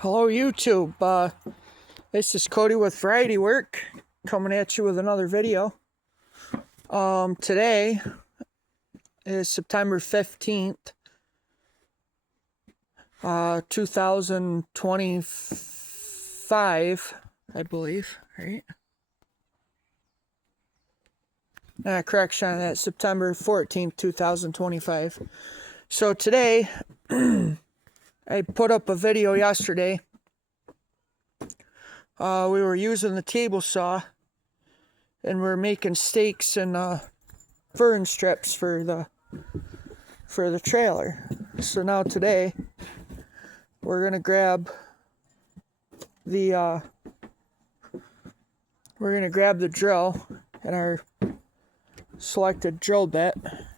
Hello YouTube, this is Cody with Variety Work coming at you with another video. Today is September 15th, 2025, I believe, right? Correction on that, September 14th, 2025. So today, I put up a video yesterday. We were using the table saw and we're making stakes and fern strips for the trailer. So now today we're gonna grab the drill and our selected drill bit,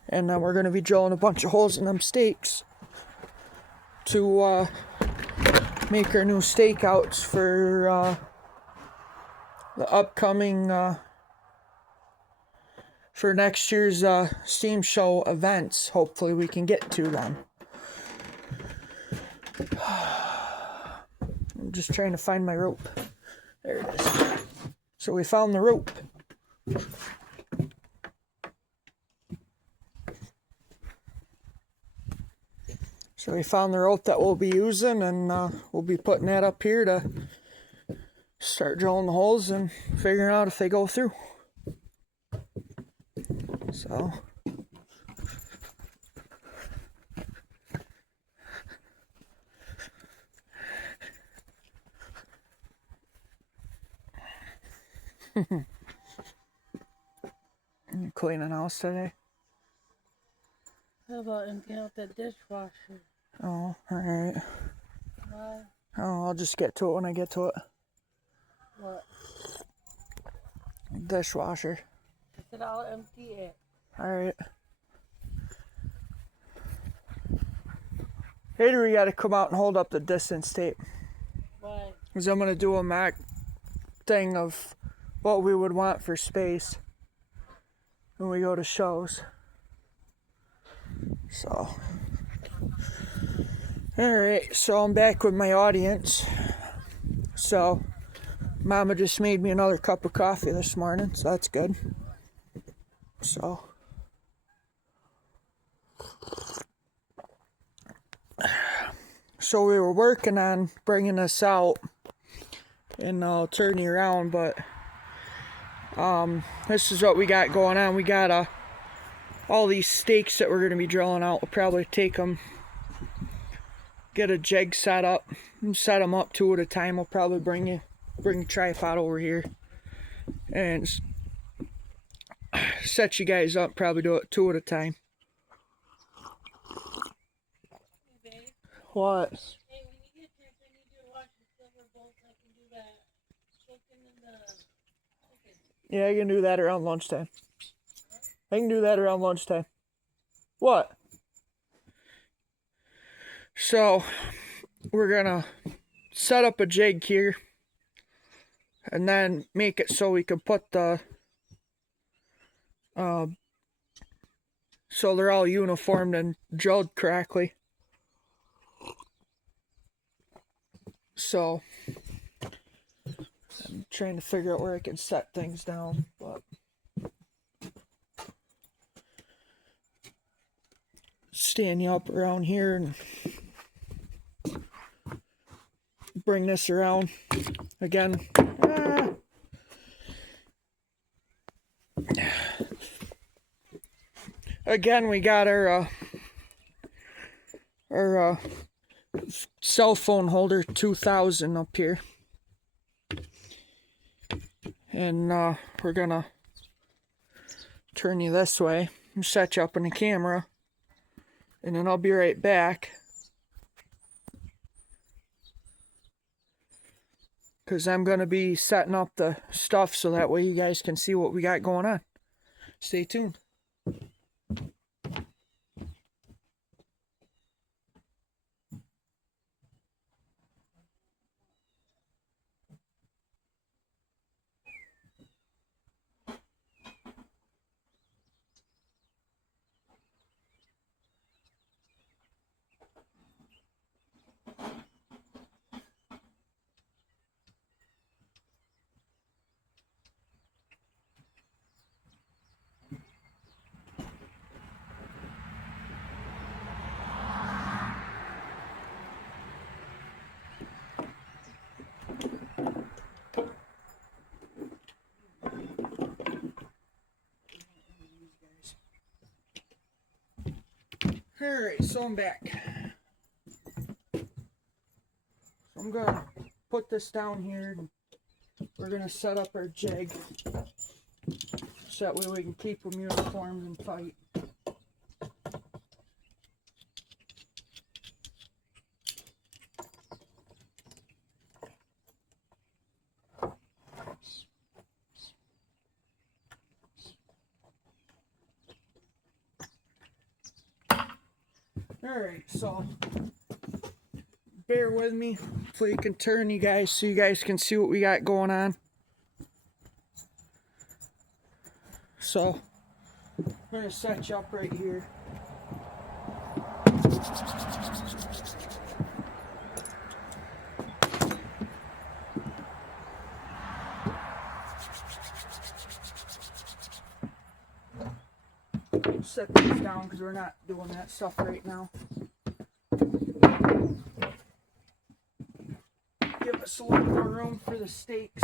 and then we're gonna be drilling a bunch of holes in them stakes to make our new stakeouts for the upcoming for next year's steam show events. Hopefully we can get to them. I'm just trying to find my rope. There it is. So we found the rope. So we found the rope that we'll be using, and we'll be putting that up here to start drilling the holes and figuring out if they go through. So I'm cleaning house today. How about emptying out that dishwasher? Oh, alright. Why? Oh, I'll just get to it when I get to it. What? Dishwasher. I said I'll empty it. Alright. Later we gotta come out and hold up the distance tape. Why? Because I'm gonna do a mock thing of what we would want for space when we go to shows. So, alright, so I'm back with my audience. So, Mama just made me another cup of coffee this morning, so that's good. So, we were working on bringing this out, and I'll turn you around, but this is what we got going on. We got all these stakes that we're going to be drilling out. We'll probably take them, get a jig set up, and set them up two at a time. We'll probably bring a tripod over here and set you guys up, probably do it two at a time. Hey, babe. What? Hey, when you get this, I need you to wash the silver bolts. I can do that chicken and the chicken. Yeah, I can do that around lunchtime. I can do that around lunchtime. What? So, we're gonna set up a jig here and then make it so we can put the so they're all uniformed and drilled correctly. So I'm trying to figure out where I can set things down, but stand you up around here and bring this around again. Again, we got our cell phone holder 2000 up here, and we're gonna turn you this way and set you up in the camera, and then I'll be right back, because I'm gonna be setting up the stuff so that way you guys can see what we got going on. Stay tuned. Alright, so I'm back. So I'm gonna put this down here. We're gonna set up our jig so that way we can keep them uniformed and fight. Alright, so bear with me. Hopefully you can turn you guys so you guys can see what we got going on. So I'm gonna set you up right here. Set these down because we're not doing that stuff right now. Give us a little more room for the stakes.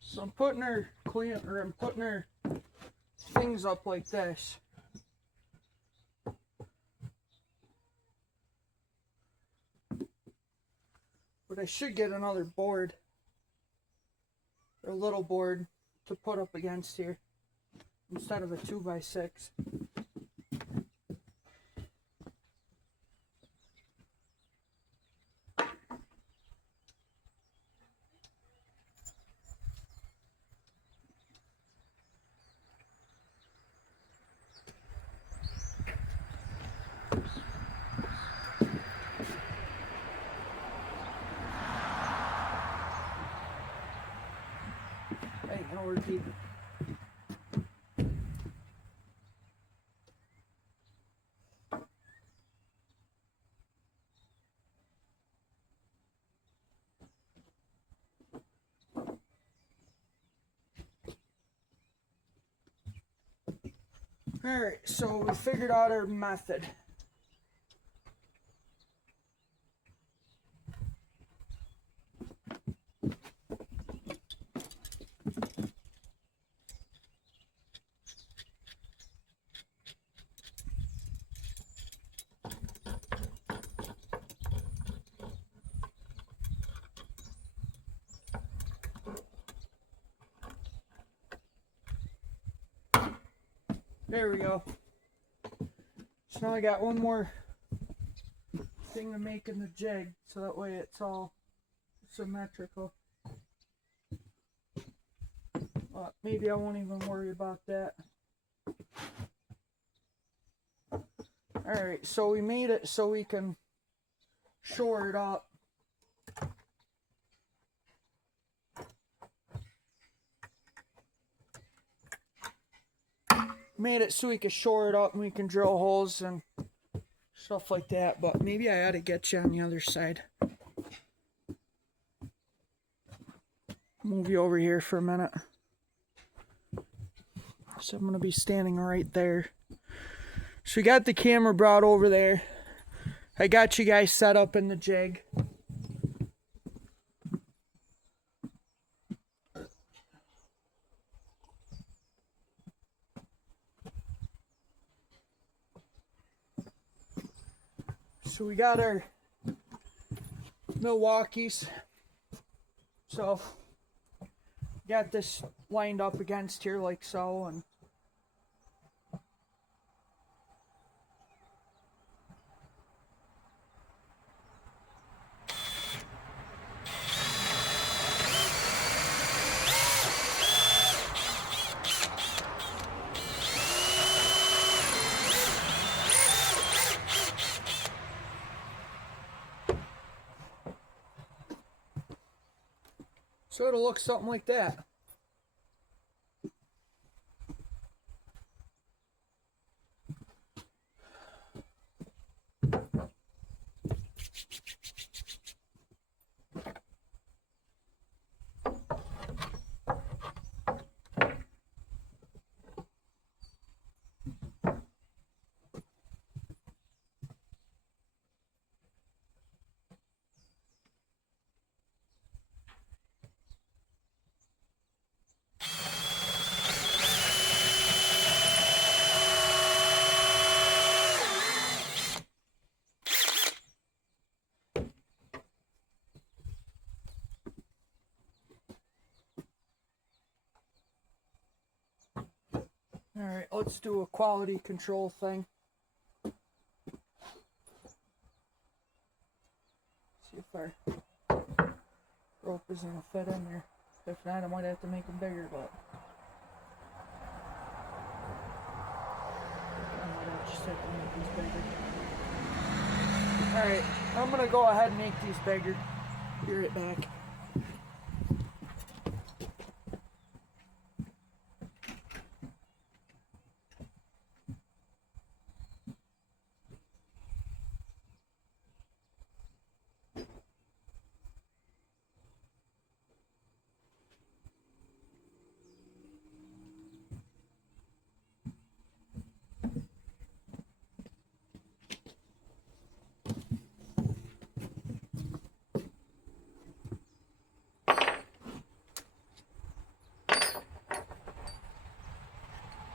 So I'm putting her things up like this. But I should get another board, or a little board, to put up against here instead of a 2x6. Hey, no, we're keeping. Alright, so we figured out our method. There we go. So now I got one more thing to make in the jig, so that way it's all symmetrical. But maybe I won't even worry about that. Alright, so we made it so we can shore it up. Made it so we can shore it up and we can drill holes and stuff like that, but maybe I ought to get you on the other side. Move you over here for a minute. So I'm going to be standing right there. So we got the camera brought over there. I got you guys set up in the jig. So we got our Milwaukees. So got this lined up against here like so, and So it'll look something like that. Alright, let's do a quality control thing. See if our rope is gonna fit in there. If not, I might have to make them bigger, but I might have just have to make these bigger. Alright, I'm gonna go ahead and make these bigger. Be right back.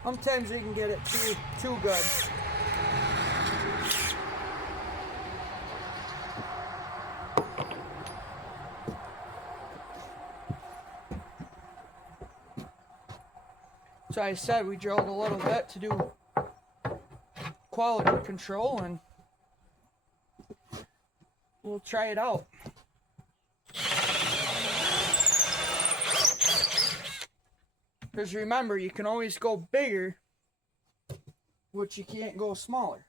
Sometimes you can get it too good. So I said we drilled a little bit to do quality control, and we'll try it out. Because remember, you can always go bigger, but you can't go smaller.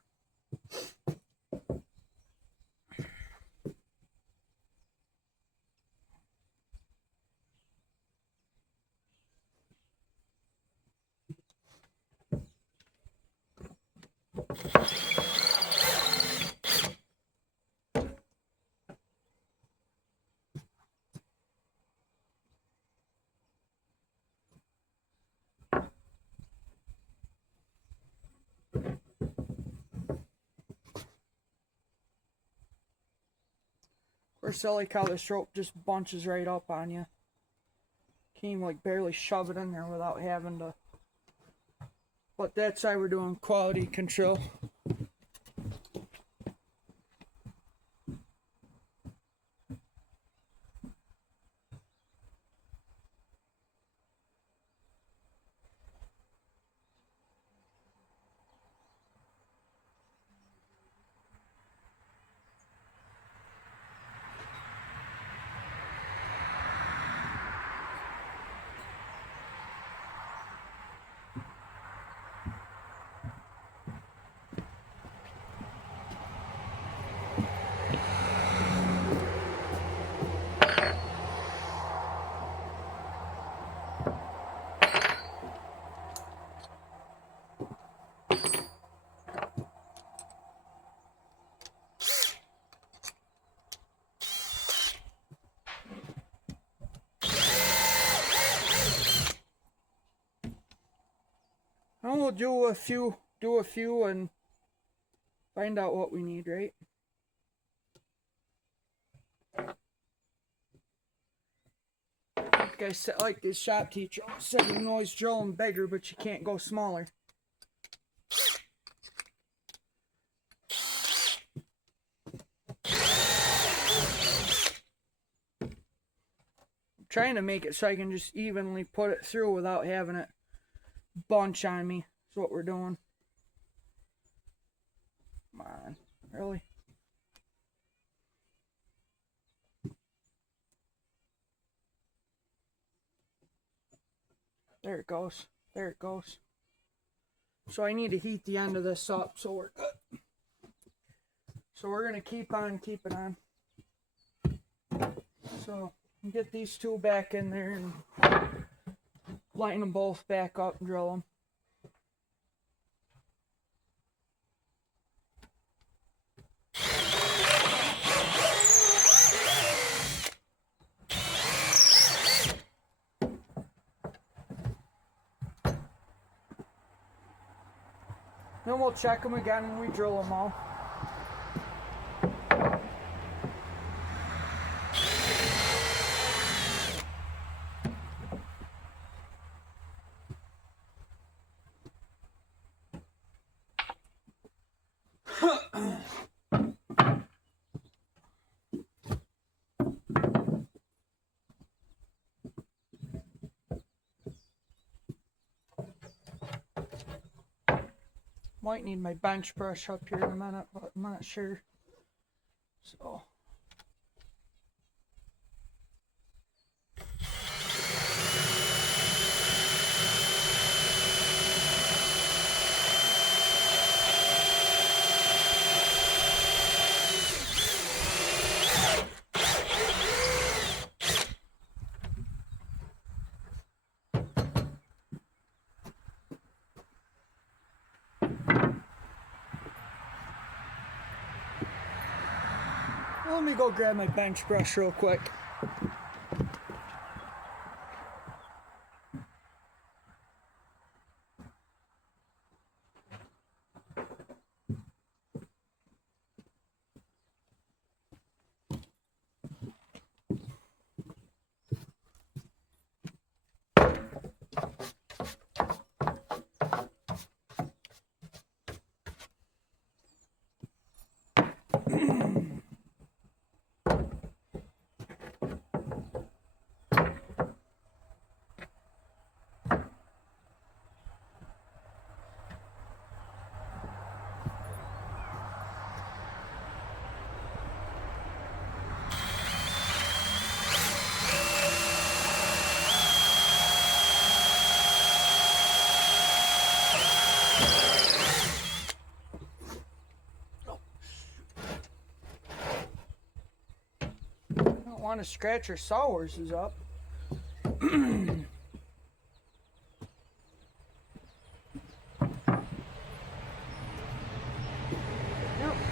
Or so like how this rope just bunches right up on you. Can't even like barely shove it in there without having to. But that's why we're doing quality control. And we'll do a few and find out what we need, right? Like I said, like this shop teacher said, you can always drill them bigger, but you can't go smaller. I'm trying to make it so I can just evenly put it through without having it bunch on me. That's what we're doing. Come on, really? There it goes. There it goes. So I need to heat the end of this up so we're good. So we're going to keep on keeping on. So Get these two back in there and line them both back up and drill them. Then we'll check them again when we drill them all. Might need my bench brush up here in a minute, but I'm not sure. So. Let me go grab my bench brush real quick. Want to scratch your sawhorses up. Yep,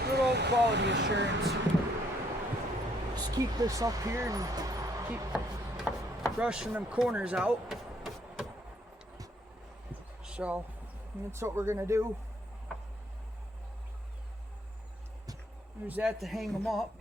good old quality assurance. Just keep this up here and keep brushing them corners out. So that's what we're gonna do. Use that to hang them up.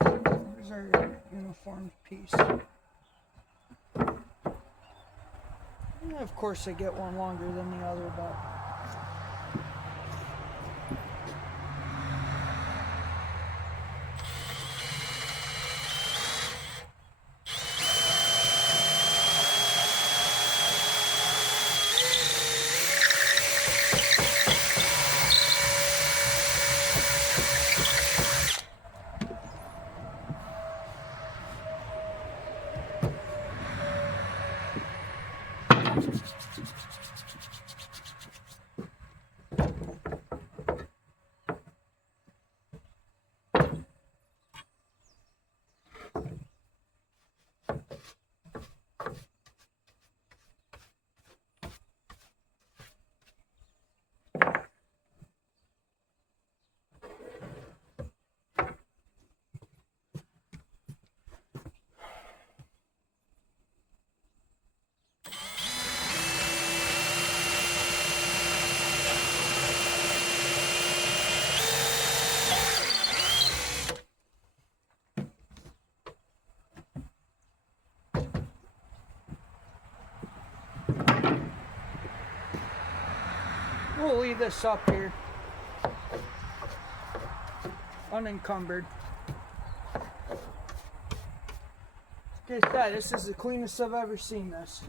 There's our uniformed piece. And of course I get one longer than the other, but we'll leave this up here unencumbered. Like I said, this is the cleanest I've ever seen this.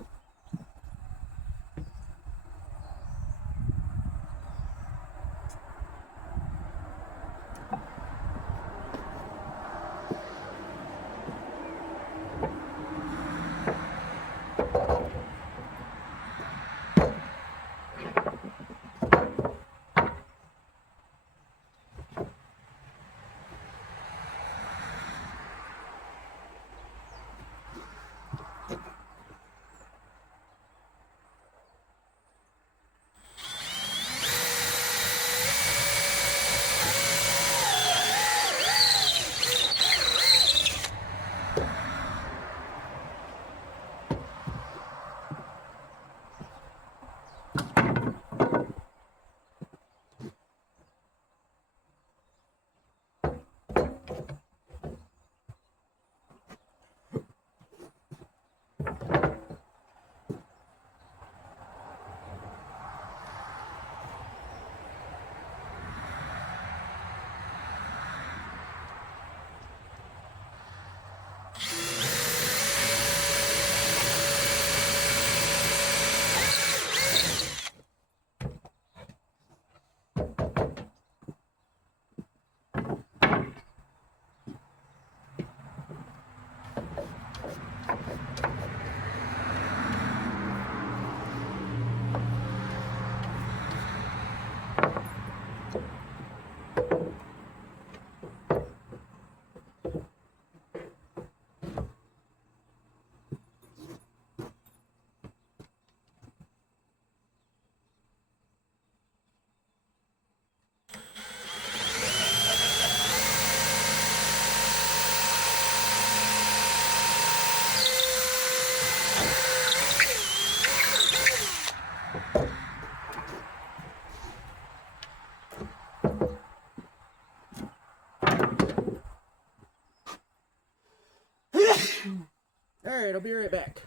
Alright, I'll be right back.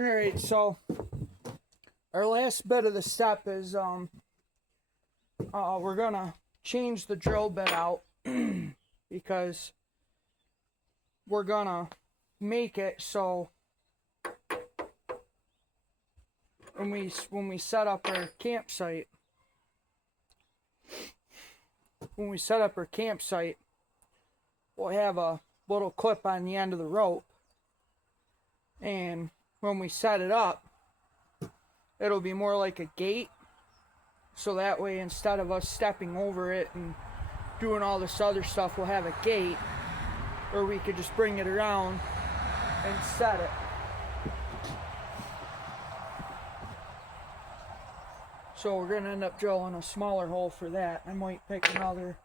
Alright, so our last bit of the step is we're gonna change the drill bit out because we're gonna make it so when we set up our campsite, we'll have a little clip on the end of the rope, and when we set it up, it'll be more like a gate, so that way instead of us stepping over it and doing all this other stuff, we'll have a gate, or we could just bring it around and set it. So we're gonna end up drilling a smaller hole for that. I might pick another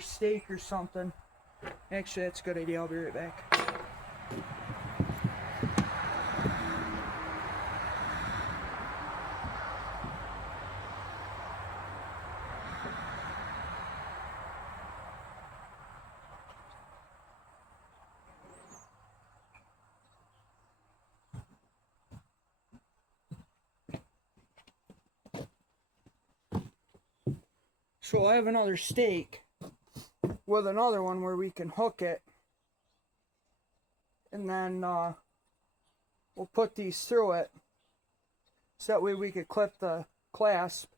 stake or something. Actually, that's a good idea. I'll be right back. So I have another stake with another one where we can hook it, and then we'll put these through it so that way we could clip the clasp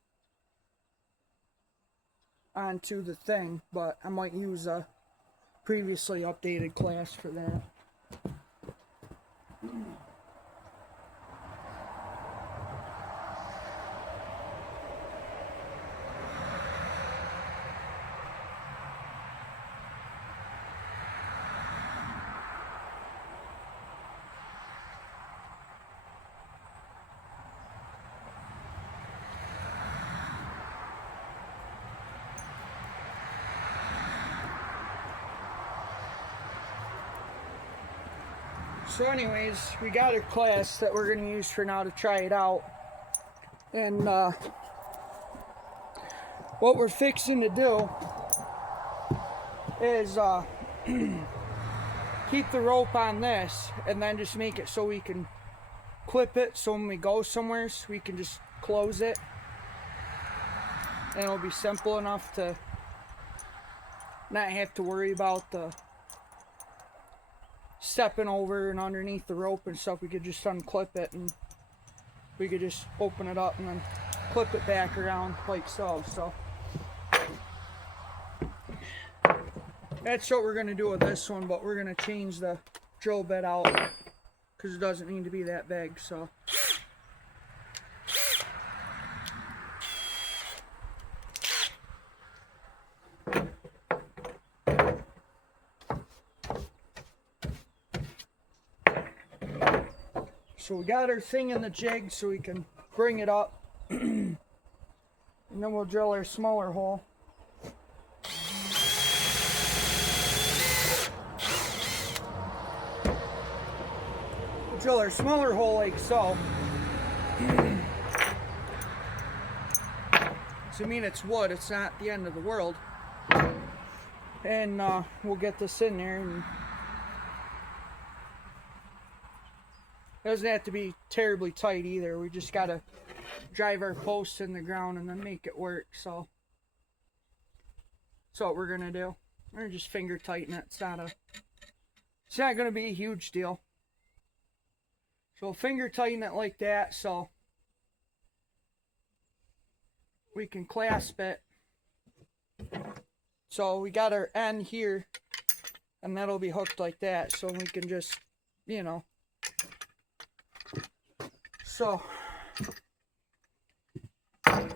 onto the thing, but I might use a previously updated clasp for that. So anyways, we got a class that we're going to use for now to try it out. And what we're fixing to do is keep the rope on this and then just make it so we can clip it, so when we go somewhere we can just close it. And it'll be simple enough to not have to worry about the stepping over and underneath the rope and stuff. We could just unclip it and we could just open it up and then clip it back around like so. So that's what we're going to do with this one, but we're going to change the drill bit out because it doesn't need to be that big. So we got our thing in the jig so we can bring it up and then we'll drill our smaller hole. We'll drill our smaller hole like so. I mean, it's wood, it's not the end of the world. And we'll get this in there, and it doesn't have to be terribly tight either. We just gotta drive our posts in the ground and then make it work. So that's what we're gonna do. We're just finger tighten it. It's not gonna be a huge deal. So finger tighten it like that so we can clasp it. So we got our end here, and that'll be hooked like that, so we can just, you know. So I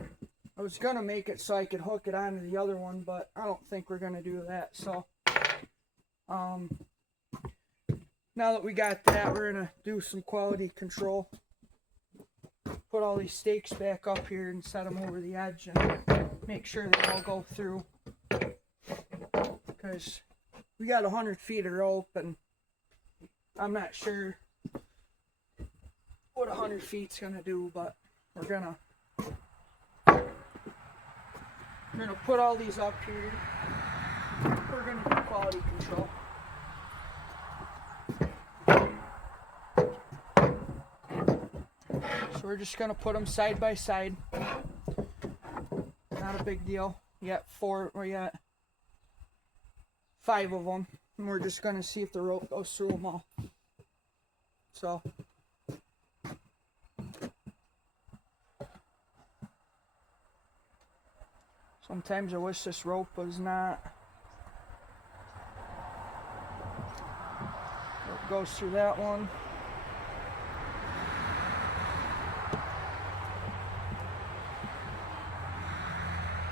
was gonna make it so I could hook it onto the other one, but I don't think we're gonna do that. So now that we got that, we're gonna do some quality control. Put all these stakes back up here and set them over the edge and make sure they all go through. Because we got 100 feet of rope, and I'm not sure what 100 feet's gonna do, but we're gonna put all these up here. We're gonna do quality control. So we're just gonna put them side by side. Not a big deal. We got 5 of them, and we're just gonna see if the rope goes through them all. So sometimes I wish this rope was not. It goes through that one.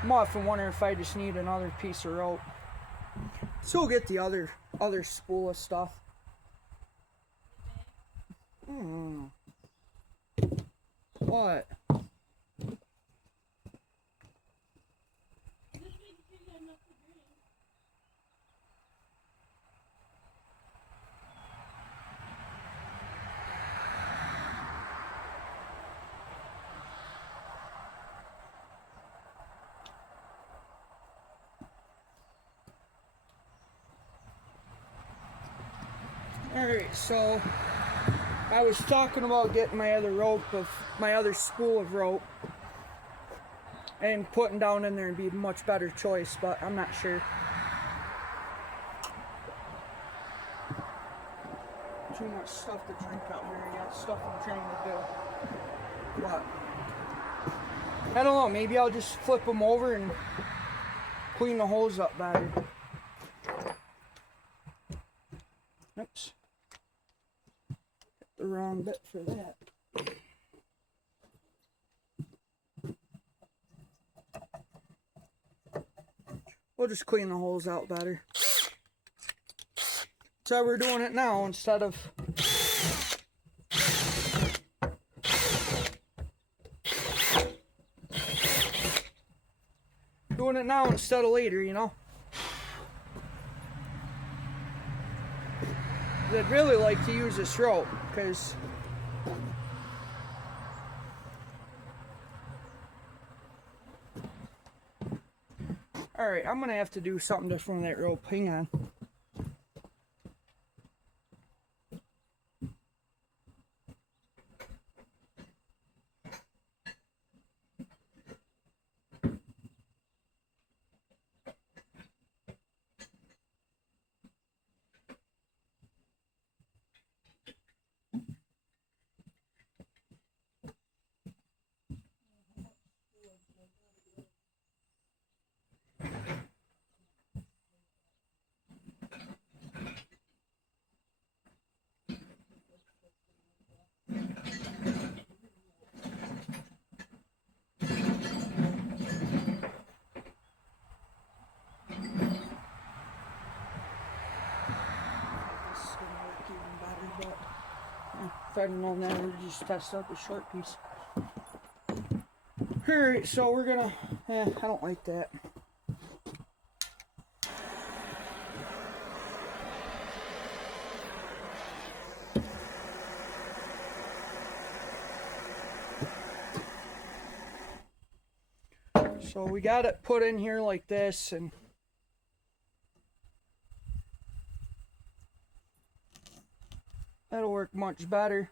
I'm often wondering if I just need another piece of rope. So we'll get the other spool of stuff. What? Alright, so I was talking about getting my other spool of rope and putting down in there and be a much better choice, but I'm not sure. Too much stuff to drink out here. I got stuff I'm trying to do. But I don't know, maybe I'll just flip them over and clean the holes up better. Oops. The wrong bit for that. We'll just clean the holes out better. That's how we're doing it now instead of later, you know. I'd really like to use this rope because alright, I'm gonna have to do something different with that rope. Hang on. If I'd known that, we'd just test out the short piece. Alright, so we're gonna, I don't like that. So we got it put in here like this, and that'll work much better.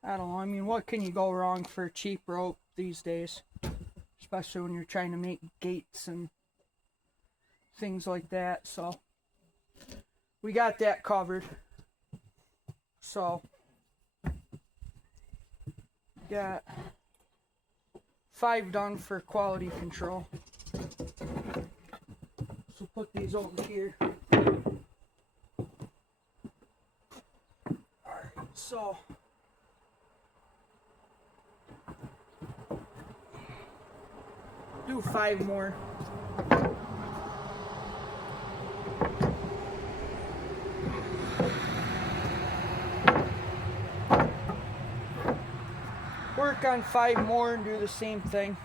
I don't know, I mean, what can you go wrong for cheap rope these days? Especially when you're trying to make gates and things like that. So we got that covered. So got 5 done for quality control. So put these over here. Alright, so do 5 more. Work on 5 more and do the same thing.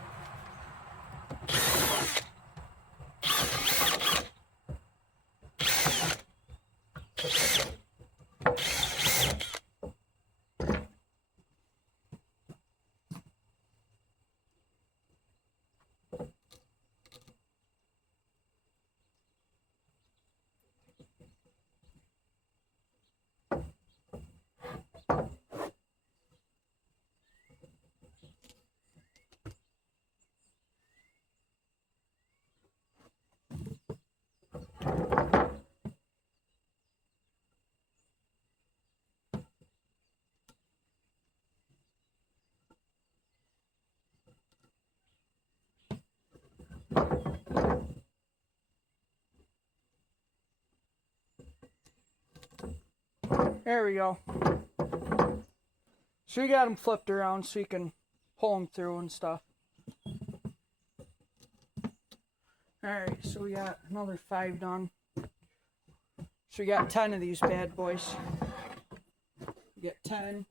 There we go. So you got them flipped around so you can pull them through and stuff. Alright, so we got another 5 done. So we got 10 of these bad boys. We get 10.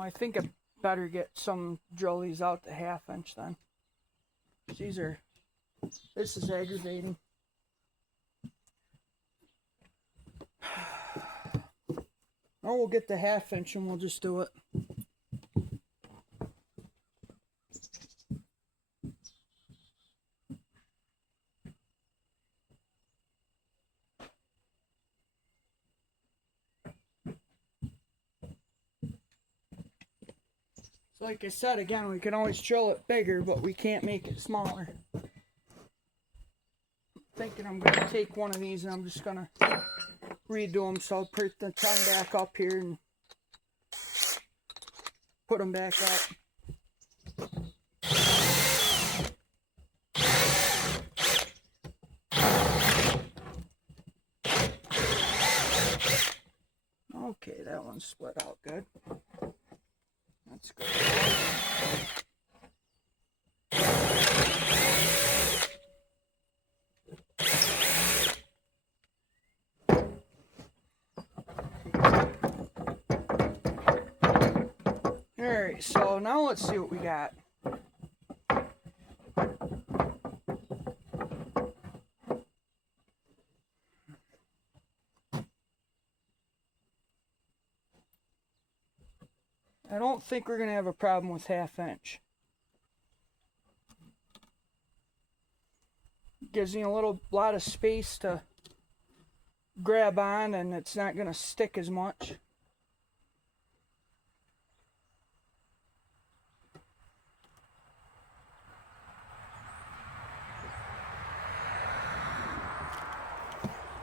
I think I better get some drill these out to 1/2 inch then. This is aggravating. Or we'll get the 1/2 inch and we'll just do it. Like I said, again, we can always drill it bigger, but we can't make it smaller. I'm thinking I'm going to take one of these and I'm just going to redo them. So I'll put the 10 back up here and put them back up. Okay, that one split out good. That's good. Alright, so now let's see what we got. I don't think we're going to have a problem with 1/2 inch. Gives you a lot of space to grab on, and it's not going to stick as much.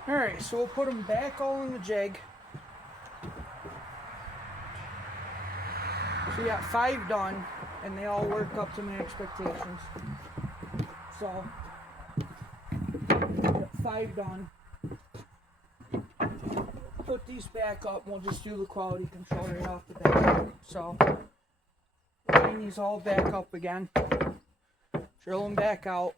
Alright, so we'll put them back all in the jig. So we got 5 done, and they all work up to my expectations. So, got 5 done. Put these back up, and we'll just do the quality control right off the bat. So, clean these all back up again. Drill them back out.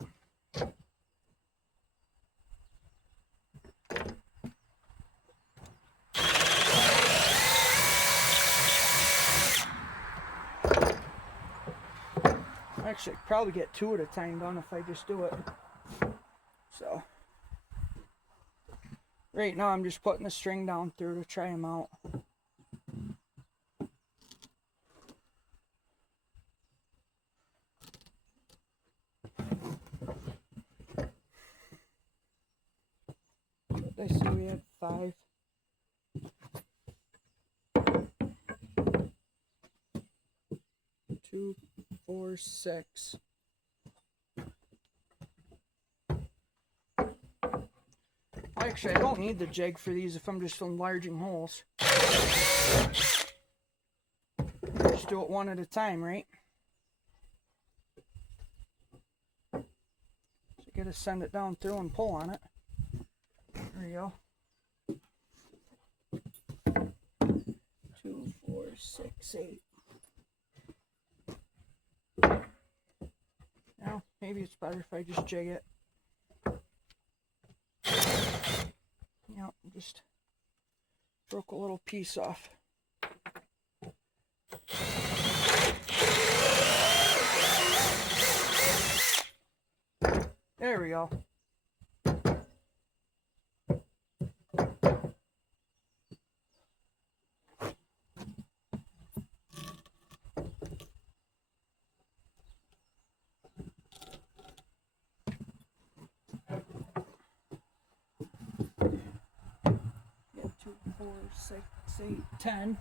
Actually, I could probably get 2 at a time done if I just do it. So, right now I'm just putting the string down through to try them out. I see we had 5. Two, 4, 6. Actually, I don't need the jig for these if I'm just enlarging holes. Just do it one at a time, right? So you gotta send it down through and pull on it. There you go. 2, 4, 6, 8. Now, maybe it's better if I just jig it. Yep, just broke a little piece off. There we go. Get 2, 4, 6, 8, 10.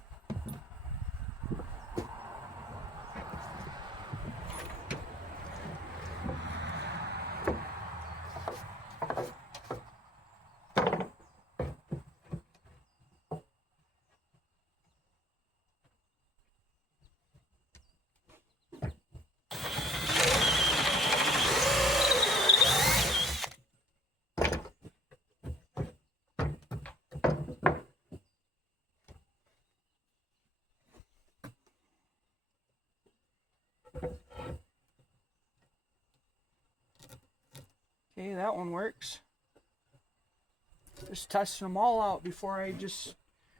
Okay, that one works. Just testing them all out before I just,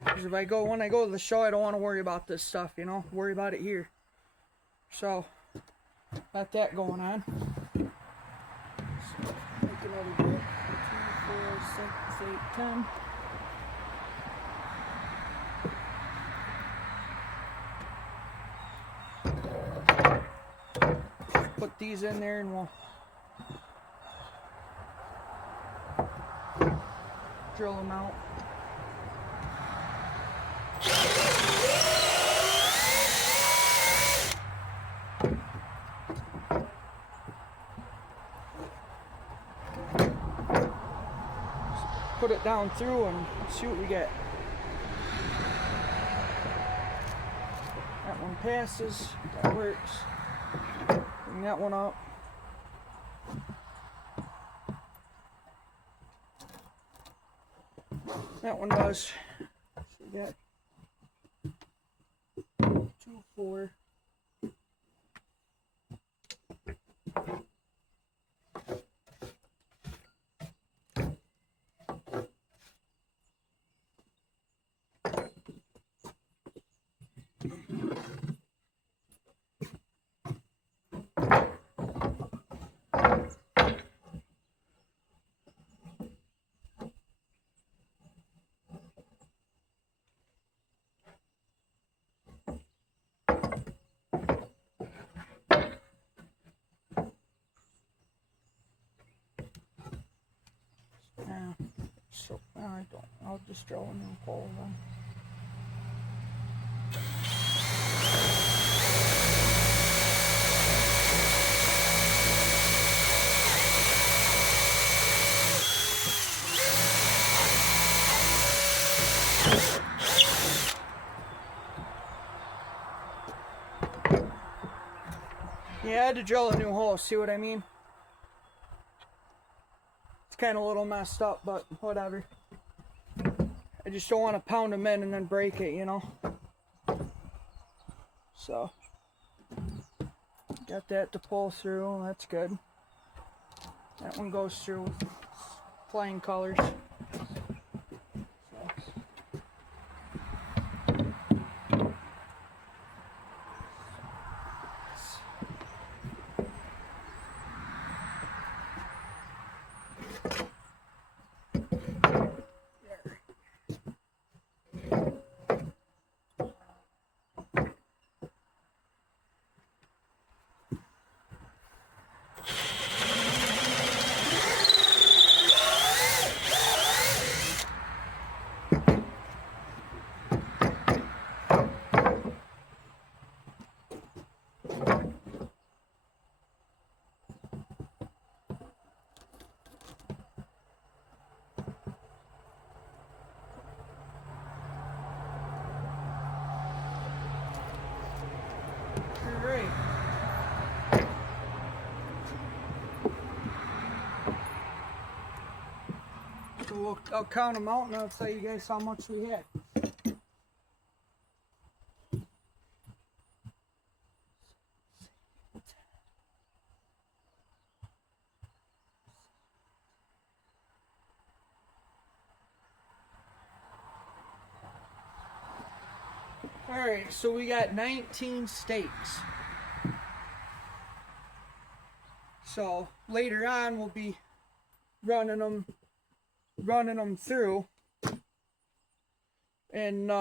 because if I go, when I go to the show, I don't want to worry about this stuff, you know, worry about it here. So, got that going on. So, make another bit. 2, 4, 6, 8, 10. Put these in there and we'll drill them out. Put it down through and see what we get. That one passes, that works. Bring that one up. That one does. So we got 2, 4. I don't. I'll just drill a new hole then. Yeah, I had to drill a new hole, see what I mean? It's kind of a little messed up, but whatever. I just don't want to pound them in and then break it, you know? So, got that to pull through, that's good. That one goes through with plain colors. Great. So I'll count them out and I'll tell you guys how much we had. Alright, so we got 19 stakes. So later on we'll be running them through and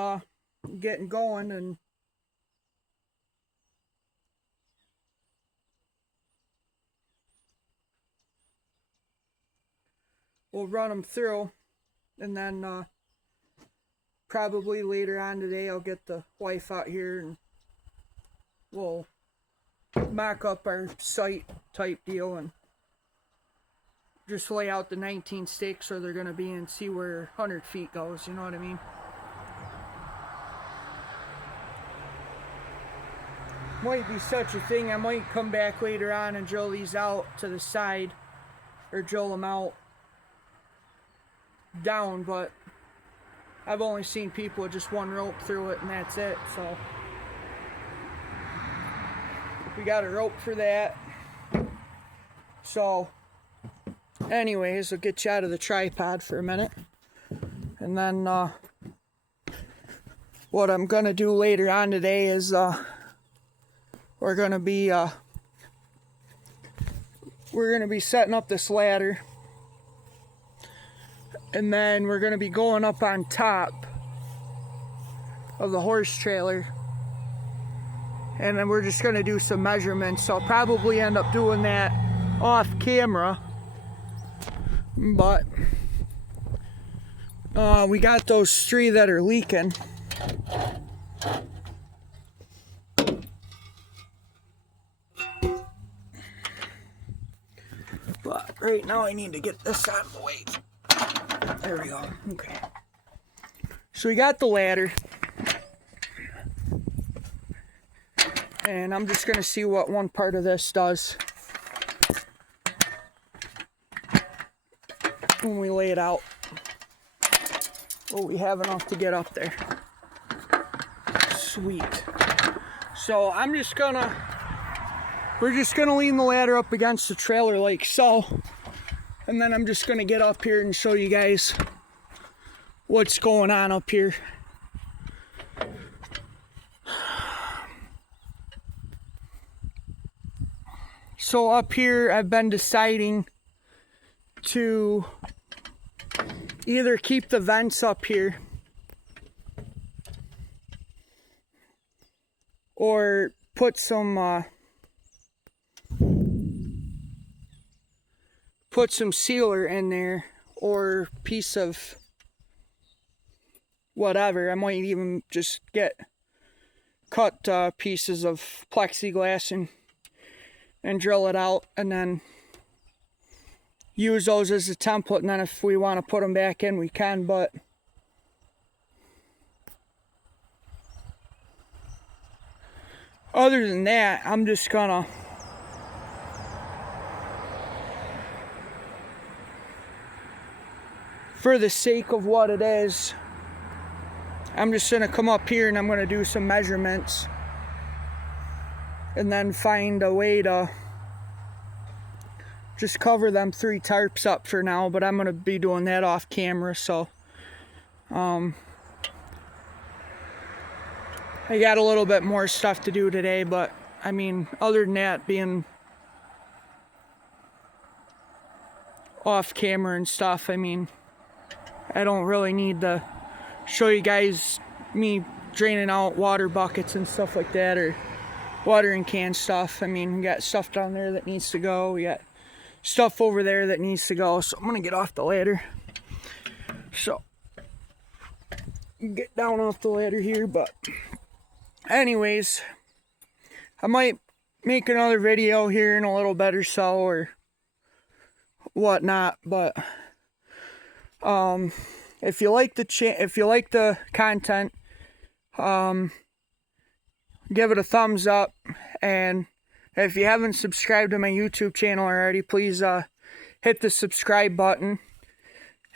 getting going, and we'll run them through, and then probably later on today I'll get the wife out here and we'll mock up our site type deal and just lay out the 19 stakes where they're going to be and see where 100 feet goes, you know what I mean? Might be such a thing, I might come back later on and drill these out to the side, or drill them out down, but I've only seen people with just one rope through it and that's it, so we got a rope for that. So anyways, I'll get you out of the tripod for a minute, and then what I'm gonna do later on today is we're gonna be setting up this ladder, and then we're gonna be going up on top of the horse trailer, and then we're just gonna do some measurements. So I'll probably end up doing that off camera, but we got those 3 that are leaking. But right now I need to get this out of the way. There we go. Okay. So we got the ladder, and I'm just gonna see what one part of this does when we lay it out. Well, we have enough to get up there. Sweet. So we're just gonna lean the ladder up against the trailer like so, and then I'm just gonna get up here and show you guys what's going on up here. So up here I've been deciding to either keep the vents up here or put some sealer in there, or piece of whatever. I might even just cut pieces of plexiglass and drill it out, and then use those as a template, and then if we want to put them back in, we can. But other than that, I'm just gonna for the sake of what it is, I'm just gonna come up here and I'm gonna do some measurements and then find a way to just cover them 3 tarps up for now, but I'm gonna be doing that off camera. So I got a little bit more stuff to do today, but I mean, other than that, being off camera and stuff, I mean, I don't really need to show you guys me draining out water buckets and stuff like that, or watering can stuff. I mean, we got stuff down there that needs to go. We got stuff over there that needs to go. So I'm gonna get off the ladder. So get down off the ladder here. But anyways, I might make another video here in a little bit or so, or whatnot. But if you like the content, give it a thumbs up, and if you haven't subscribed to my YouTube channel already, please hit the subscribe button.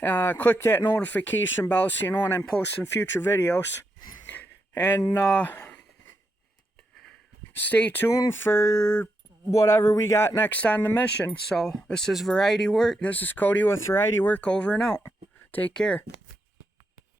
Click that notification bell so you know when I'm posting future videos, and stay tuned for whatever we got next on the mission. So this is Variety Work. This is Cody with Variety Work, over and out. Take care.